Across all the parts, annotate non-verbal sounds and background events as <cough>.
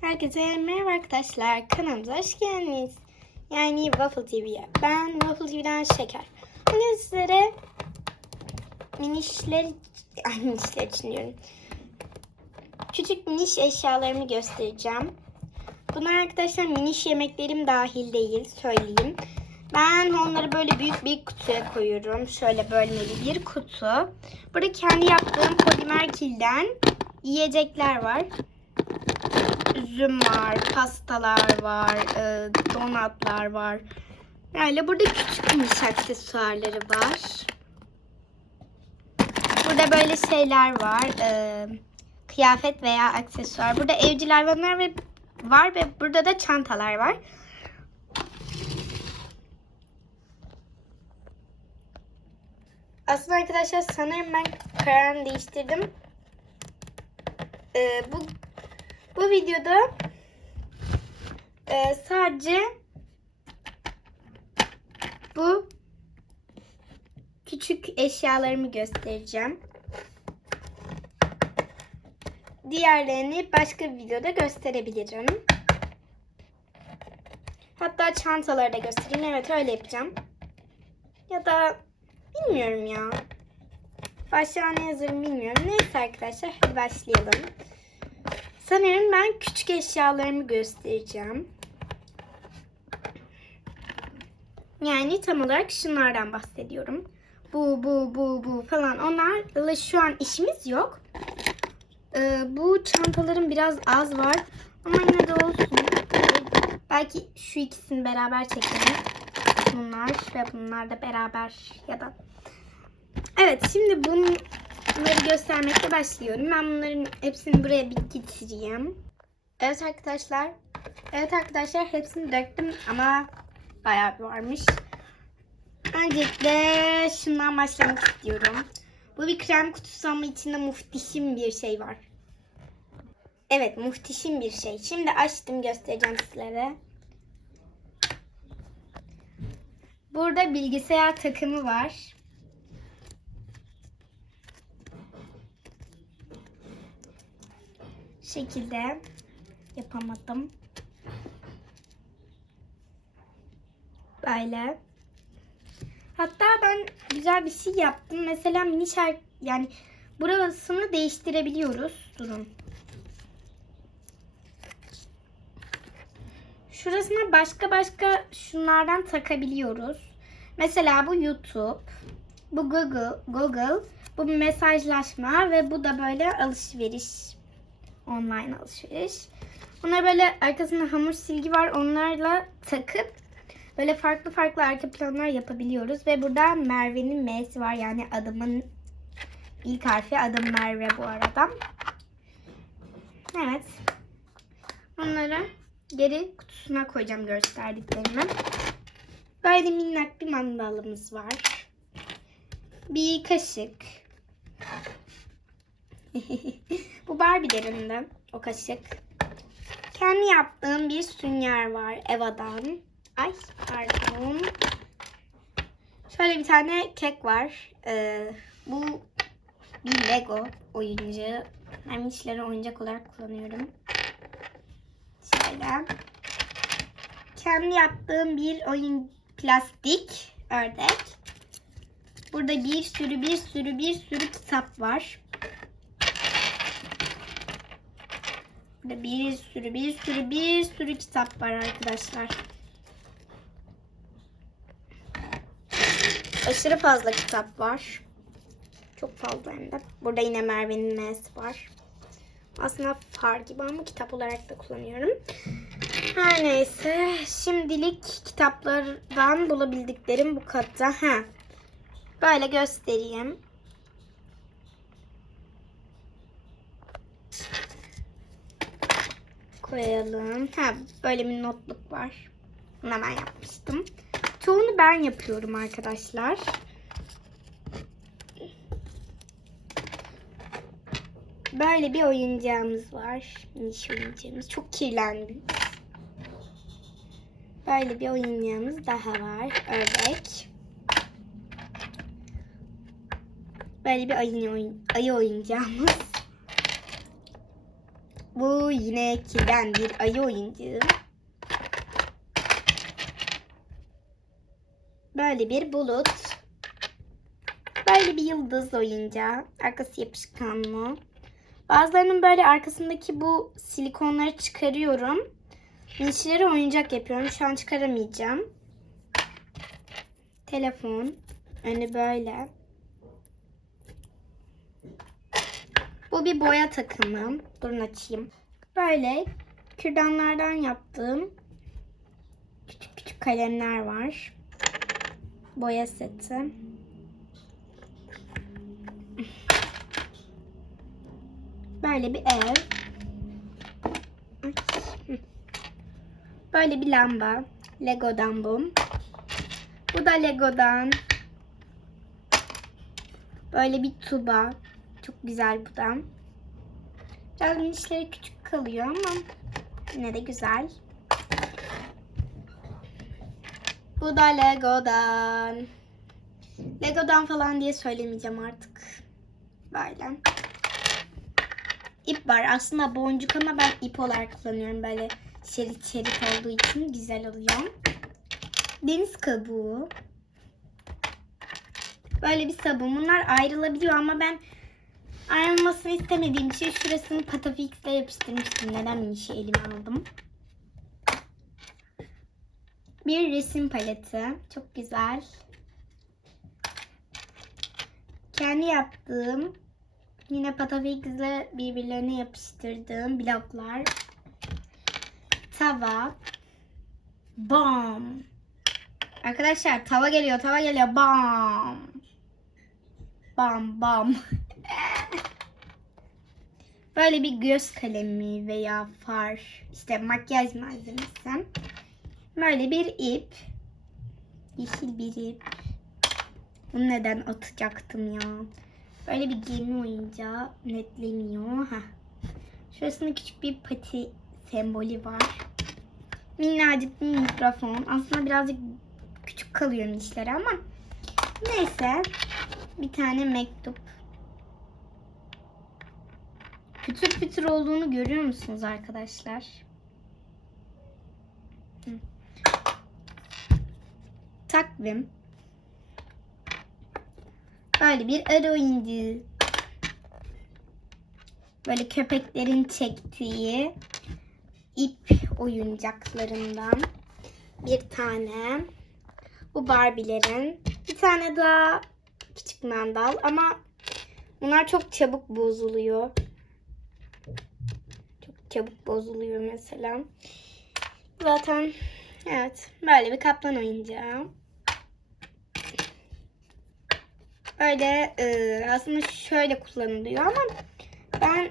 Herkese merhaba arkadaşlar. Kanalımıza hoş geldiniz. Yani Waffle TV'ye. Ben Waffle TV'den Şeker. Bugün sizlere minişler, ay minişler için diyorum. Küçük miniş eşyalarımı göstereceğim. Bunlar arkadaşlar miniş yemeklerim dahil değil söyleyeyim. Ben onları böyle büyük bir kutuya koyuyorum. Şöyle bölmeli bir kutu. Burada kendi yaptığım polimer kilden yiyecekler var üzüm var, pastalar var, e, donatlar var. Böyle burada küçük minik aksesuarları var. Burada böyle şeyler var. e, kıyafet veya aksesuar. Burada evcil hayvanlar ve var ve burada da çantalar var. Aslında arkadaşlar sanırım ben kararımı değiştirdim. E, bu bu videoda e, sadece bu küçük eşyalarımı göstereceğim. Diğerlerini başka bir videoda gösterebilirim. Hatta çantaları da göstereyim. Evet öyle yapacağım. Ya da bilmiyorum ya. Başlığa ne yazarım bilmiyorum. Neyse arkadaşlar hadi başlayalım. Sanırım ben küçük eşyalarımı göstereceğim. Yani tam olarak şunlardan bahsediyorum. Bu, bu, bu, bu falan. Onlarla şu an işimiz yok. Ee, bu çantaların biraz az var. Ama yine de olsun. Belki şu ikisini beraber çekelim. Bunlar ve bunlar da beraber ya da. Evet şimdi bunun Bunları göstermekle başlıyorum. Ben bunların hepsini buraya bir getireyim. Evet arkadaşlar. Evet arkadaşlar hepsini döktüm ama bayağı bir varmış. Öncelikle şundan başlamak istiyorum. Bu bir krem kutusu ama içinde muhteşem bir şey var. Evet muhteşem bir şey. Şimdi açtım göstereceğim sizlere. Burada bilgisayar takımı var. Şekilde yapamadım. Böyle. Hatta ben güzel bir şey yaptım. Mesela mini şarkı yani burasını değiştirebiliyoruz. Durun. Şurasına başka başka şunlardan takabiliyoruz. Mesela bu YouTube, bu Google, Google, bu mesajlaşma ve bu da böyle alışveriş online alışveriş. Bunlar böyle arkasında hamur silgi var. Onlarla takıp böyle farklı farklı arka planlar yapabiliyoruz. Ve burada Merve'nin M'si var. Yani adımın ilk harfi. Adım Merve bu arada. Evet. Onları geri kutusuna koyacağım gösterdiklerimi. Böyle minnak bir mandalımız var. Bir kaşık. <laughs> Bu Barbie'lerinde o kaşık. Kendi yaptığım bir sünger var Eva'dan. Ay pardon. Şöyle bir tane kek var. Ee, bu bir Lego oyuncağı. Ben içleri oyuncak olarak kullanıyorum. Şöyle. Kendi yaptığım bir oyun plastik ördek. Burada bir sürü bir sürü bir sürü kitap var. Burada bir sürü bir sürü bir sürü kitap var arkadaşlar. Aşırı fazla kitap var. Çok fazla hem de. Burada yine Merve'nin M'si var. Aslında far gibi ama kitap olarak da kullanıyorum. Her neyse. Şimdilik kitaplardan bulabildiklerim bu kadar. Ha. Böyle göstereyim. Koyalım. Ha, böyle bir notluk var. Bunu ben yapmıştım. Çoğunu ben yapıyorum arkadaşlar. Böyle bir oyuncağımız var. Niş oyuncağımız. Çok kirlendi. Böyle bir oyuncağımız daha var. Ördek. Böyle bir ayı, oyun, ayı oyuncağımız. Bu yine kilden bir ayı oyuncağı. Böyle bir bulut. Böyle bir yıldız oyuncağı. Arkası yapışkanlı. Bazılarının böyle arkasındaki bu silikonları çıkarıyorum. Minişlere oyuncak yapıyorum. Şu an çıkaramayacağım. Telefon. Önü böyle. Bir boya takımı. Durun açayım. Böyle kürdanlardan yaptığım küçük küçük kalemler var. Boya seti. Böyle bir ev. Böyle bir lamba. Lego'dan bu. Bu da Lego'dan. Böyle bir tuba. Çok güzel bu da. Biraz minişleri küçük kalıyor ama yine de güzel. Bu da Lego'dan. Lego'dan falan diye söylemeyeceğim artık. Böyle. İp var. Aslında boncuk ama ben ip olarak kullanıyorum. Böyle şerit şerit olduğu için güzel oluyor. Deniz kabuğu. Böyle bir sabun. Bunlar ayrılabiliyor ama ben ayrılmasını istemediğim için şurasını Patafix'le yapıştırmıştım. Neden bir şey elime aldım. Bir resim paleti. Çok güzel. Kendi yaptığım yine Patafix'le birbirlerine yapıştırdığım bloklar. Tava. Bam. Arkadaşlar tava geliyor, tava geliyor. Bam. Bam bam. <laughs> Böyle bir göz kalemi veya far, işte makyaj malzemesi. Böyle bir ip. Yeşil bir ip. Bunu neden atacaktım ya? Böyle bir gemi oyuncağı netleniyor. Heh. Şurasında küçük bir pati sembolü var. Minnacık bir mikrofon. Aslında birazcık küçük kalıyor işleri ama neyse. Bir tane mektup. Pütür pütür olduğunu görüyor musunuz arkadaşlar? Hı. Takvim. Böyle bir arı oyuncağı. Böyle köpeklerin çektiği ip oyuncaklarından bir tane. Bu Barbie'lerin. Bir tane daha küçük mandal ama bunlar çok çabuk bozuluyor. Çabuk bozuluyor mesela. Zaten evet böyle bir kaplan oyuncağı. Böyle e, aslında şöyle kullanılıyor ama ben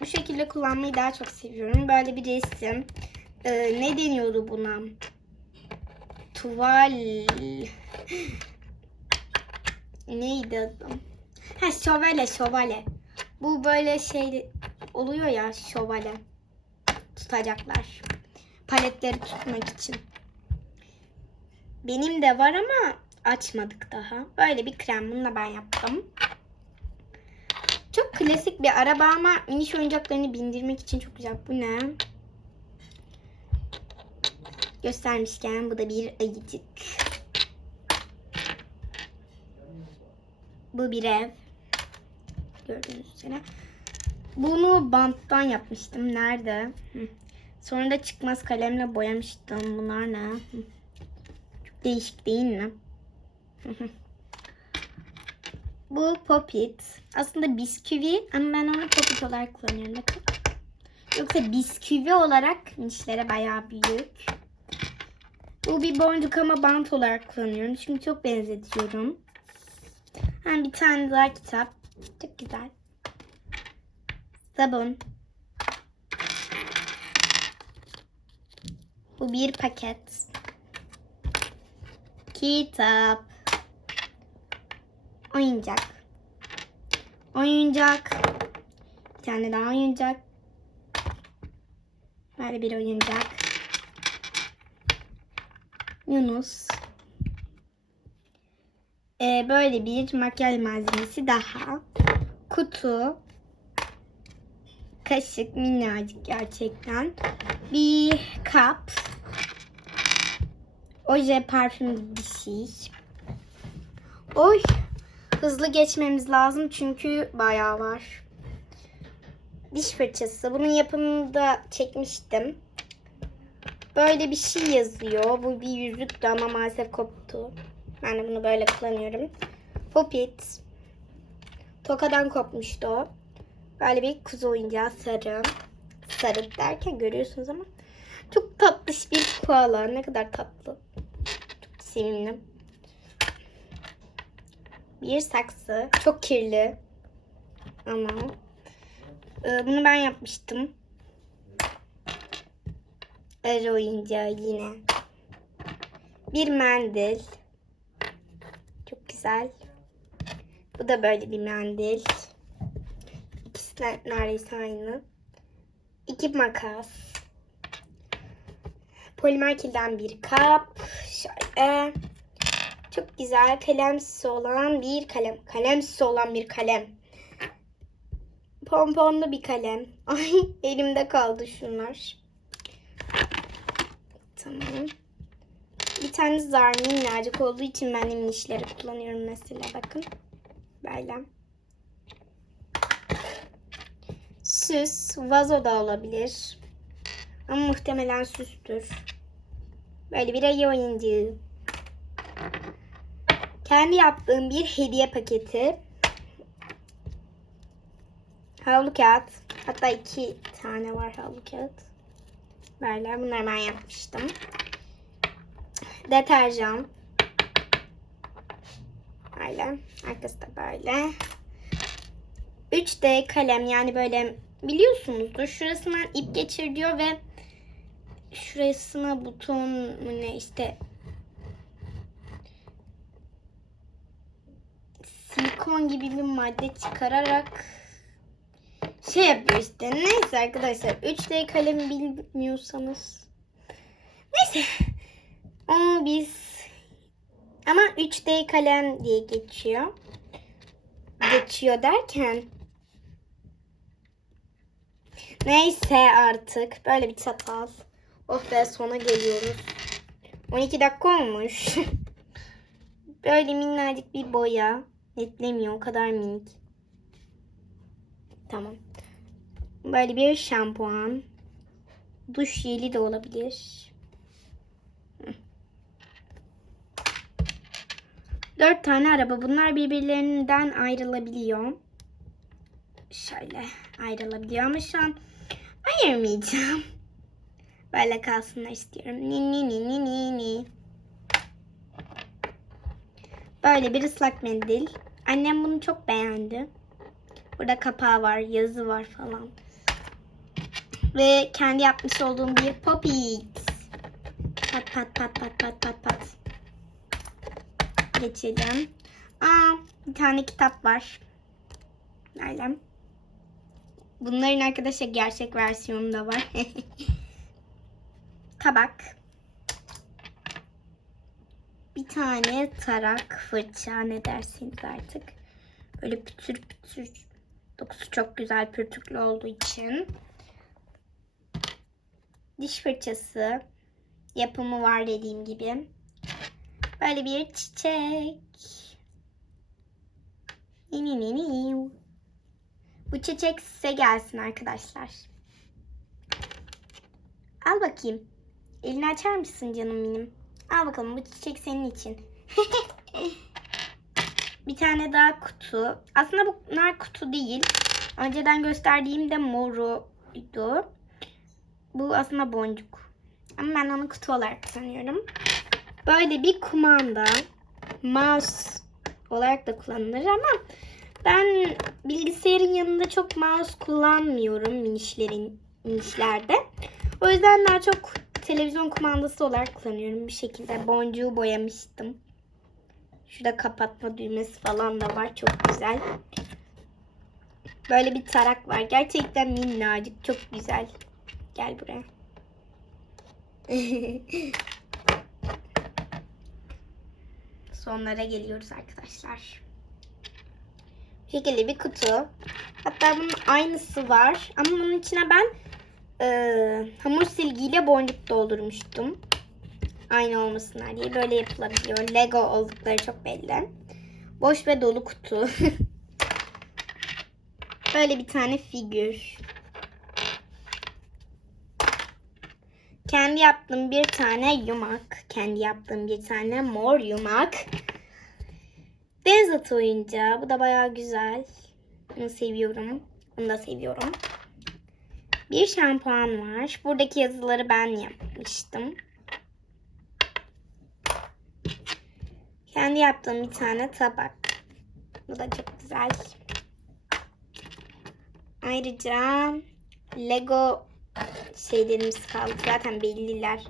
bu şekilde kullanmayı daha çok seviyorum. Böyle bir resim. E, ne deniyordu buna? Tuval. <gasps> Neydi adım? Ha şövalye şövalye. Bu böyle şey oluyor ya şövalye. Tutacaklar. Paletleri tutmak için. Benim de var ama açmadık daha. Böyle bir krem. Bunu da ben yaptım. Çok klasik bir araba ama miniş oyuncaklarını bindirmek için çok güzel. Bu ne? Göstermişken bu da bir ayıcık. Bu bir ev. Gördüğünüz üzere. Bunu banttan yapmıştım. Nerede? Hı. Sonra da çıkmaz kalemle boyamıştım. Bunlar ne? Çok değişik değil mi? <laughs> Bu popit. Aslında bisküvi ama ben onu popit olarak kullanıyorum. Bakın. Yoksa bisküvi olarak nişlere bayağı büyük. Bu bir boncuk ama bant olarak kullanıyorum. Çünkü çok benzetiyorum. Ha, bir tane daha kitap. Çok güzel. Sabun. Bu bir paket. Kitap. Oyuncak. Oyuncak. Bir tane daha oyuncak. Böyle bir oyuncak. Yunus. Ee, böyle bir makyaj malzemesi daha. Kutu. kaşık minnacık gerçekten. Bir kap. Oje parfüm bir şey. Oy. Hızlı geçmemiz lazım çünkü bayağı var. Diş fırçası. Bunun yapımını da çekmiştim. Böyle bir şey yazıyor. Bu bir yüzüktü ama maalesef koptu. Ben de bunu böyle kullanıyorum. Popit. Tokadan kopmuştu o. Böyle bir kuzu oyuncağı sarı. Sarı derken görüyorsunuz ama. Çok tatlış bir koala. Ne kadar tatlı. Çok sevimli. Bir saksı. Çok kirli. Ama. Ee, bunu ben yapmıştım. Arı oyuncağı yine. Bir mendil. Çok güzel. Bu da böyle bir mendil. İkisi de neredeyse aynı. İki makas. Polimer kilden bir kap. Şöyle. Çok güzel kalemsi olan bir kalem. Kalemsi olan bir kalem. Pomponlu bir kalem. <laughs> Ay elimde kaldı şunlar. Tamam. Bir tane zar minnacık olduğu için ben emin kullanıyorum mesela bakın. Böyle. Süs, vazo da olabilir. Ama muhtemelen süstür. Böyle bir ayı oyuncağı. Kendi yaptığım bir hediye paketi. Havlu kağıt. Hatta iki tane var havlu kağıt. Böyle bunları ben yapmıştım. Deterjan. Böyle. Arkası da böyle. 3D kalem yani böyle biliyorsunuzdur. Şurasından ip geçir diyor ve şurasına buton mu ne işte silikon gibi bir madde çıkararak şey yapıyor işte. Neyse arkadaşlar 3D kalemi bilmiyorsanız neyse onu biz ama 3D kalem diye geçiyor. Geçiyor derken neyse artık böyle bir çatal. Oh be sona geliyoruz. 12 dakika olmuş. <laughs> böyle minnacık bir boya. Netlemiyor o kadar minik. Tamam. Böyle bir şampuan. Duş jeli de olabilir. Dört tane araba. Bunlar birbirlerinden ayrılabiliyor. Şöyle ayrılabiliyor ama şu an ayırmayacağım. Böyle kalsınlar istiyorum. Ni ni ni ni ni ni. Böyle bir ıslak mendil. Annem bunu çok beğendi. Burada kapağı var, yazı var falan. Ve kendi yapmış olduğum bir popit. Pat pat pat pat pat pat pat. Geçelim. Aa, bir tane kitap var. Nerede? Bunların arkadaşlar gerçek versiyonu da var. <laughs> Tabak. Bir tane tarak, fırça ne dersiniz artık. Böyle pütür pütür. Dokusu çok güzel pürtüklü olduğu için. Diş fırçası. Yapımı var dediğim gibi. Böyle bir çiçek. Ni ni ni ni. Bu çiçek size gelsin arkadaşlar. Al bakayım. Elini açar mısın canım benim? Al bakalım bu çiçek senin için. <laughs> bir tane daha kutu. Aslında bunlar kutu değil. Önceden gösterdiğim de moruydu. Bu aslında boncuk. Ama ben onu kutu olarak sanıyorum. Böyle bir kumanda. Mouse olarak da kullanılır ama ben bilgisayarın yanında çok mouse kullanmıyorum minişlerin minişlerde. O yüzden daha çok televizyon kumandası olarak kullanıyorum. Bir şekilde boncuğu boyamıştım. Şurada kapatma düğmesi falan da var. Çok güzel. Böyle bir tarak var. Gerçekten minnacık. Çok güzel. Gel buraya. <laughs> Sonlara geliyoruz arkadaşlar. Bu şekilde bir kutu. Hatta bunun aynısı var. Ama bunun içine ben e, hamur silgiyle boncuk doldurmuştum. Aynı olmasınlar diye böyle yapılabiliyor. Lego oldukları çok belli. Boş ve dolu kutu. <laughs> böyle bir tane figür. Kendi yaptığım bir tane yumak. Kendi yaptığım bir tane mor yumak. Deniz atı oyuncağı. Bu da bayağı güzel. Bunu seviyorum. Bunu da seviyorum. Bir şampuan var. Buradaki yazıları ben yapmıştım. Kendi yaptığım bir tane tabak. Bu da çok güzel. Ayrıca Lego şeylerimiz kaldı. Zaten belliler.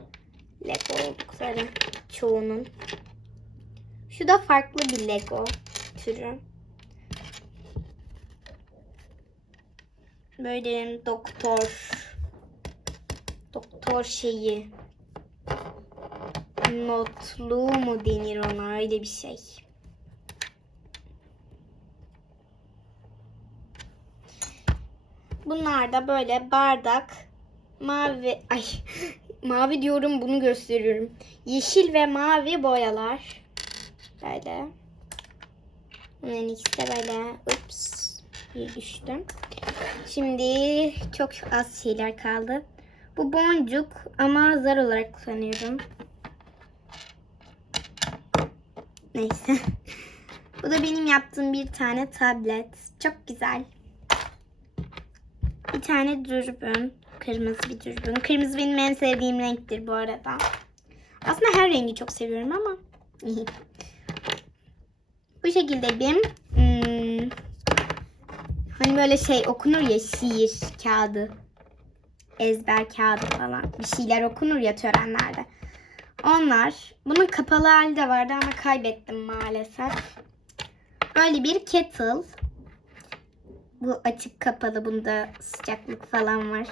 Lego oldukları çoğunun. Şu da farklı bir Lego türü. Böyle doktor doktor şeyi notlu mu denir ona öyle bir şey. Bunlar da böyle bardak mavi ay <laughs> mavi diyorum bunu gösteriyorum. Yeşil ve mavi boyalar. Böyle. Bunların ikisi de böyle. Ups. Bir düştüm. Şimdi çok az şeyler kaldı. Bu boncuk ama zar olarak kullanıyorum. Neyse. <laughs> Bu da benim yaptığım bir tane tablet. Çok güzel. Bir tane dürbün. Kırmızı bir dürbün. Kırmızı benim en sevdiğim renktir bu arada. Aslında her rengi çok seviyorum ama. <laughs> bu şekilde bir hani böyle şey okunur ya şiir kağıdı. Ezber kağıdı falan. Bir şeyler okunur ya törenlerde. Onlar. Bunun kapalı hali de vardı ama kaybettim maalesef. Böyle bir kettle. Bu açık kapalı. Bunda sıcaklık falan var.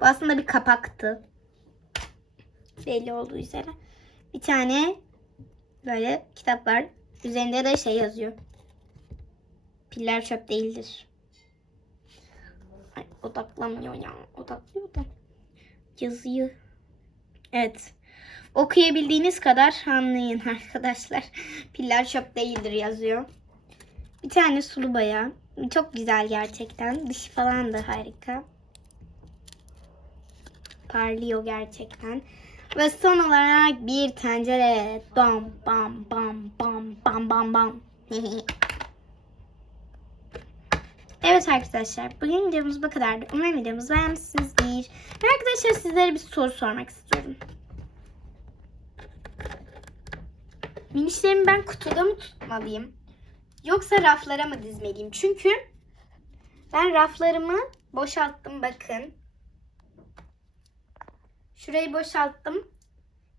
Bu aslında bir kapaktı. Belli olduğu üzere. Bir tane böyle kitaplar. Üzerinde de şey yazıyor. Piller çöp değildir. Ay, odaklamıyor ya. Odaklıyor da. Yazıyı. Evet. Okuyabildiğiniz kadar anlayın arkadaşlar. <laughs> Piller çöp değildir yazıyor. Bir tane sulu boya. Çok güzel gerçekten. Dışı falan da harika. Parlıyor gerçekten. Ve son olarak bir tencere. Bam bam bam bam bam bam bam. <laughs> evet arkadaşlar. Bugün videomuz bu kadardı. Umarım videomuzu beğenmişsinizdir. Ve arkadaşlar sizlere bir soru sormak istiyorum. Minişlerimi ben kutuda mı tutmalıyım? Yoksa raflara mı dizmeliyim? Çünkü ben raflarımı boşalttım bakın. Şurayı boşalttım.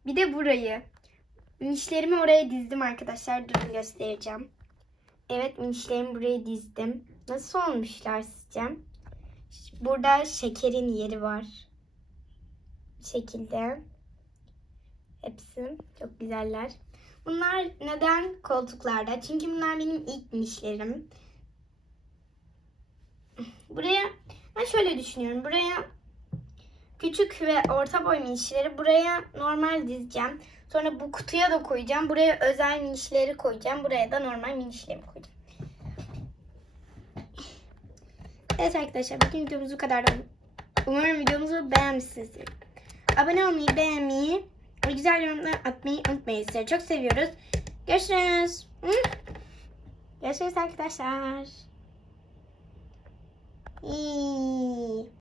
Bir de burayı. Minişlerimi oraya dizdim arkadaşlar. Durun göstereceğim. Evet minişlerimi buraya dizdim. Nasıl olmuşlar sizce? Burada şekerin yeri var. Bu şekilde. Hepsi çok güzeller. Bunlar neden koltuklarda? Çünkü bunlar benim ilk minişlerim. Buraya ben şöyle düşünüyorum. Buraya küçük ve orta boy minişleri buraya normal dizeceğim. Sonra bu kutuya da koyacağım. Buraya özel minişleri koyacağım. Buraya da normal minişlerimi koyacağım. Evet arkadaşlar bugün videomuz bu kadar. Umarım videomuzu beğenmişsinizdir. Abone olmayı, beğenmeyi ve güzel yorumlar atmayı unutmayın. Sizi çok seviyoruz. Görüşürüz. Hı? Görüşürüz arkadaşlar. İyi.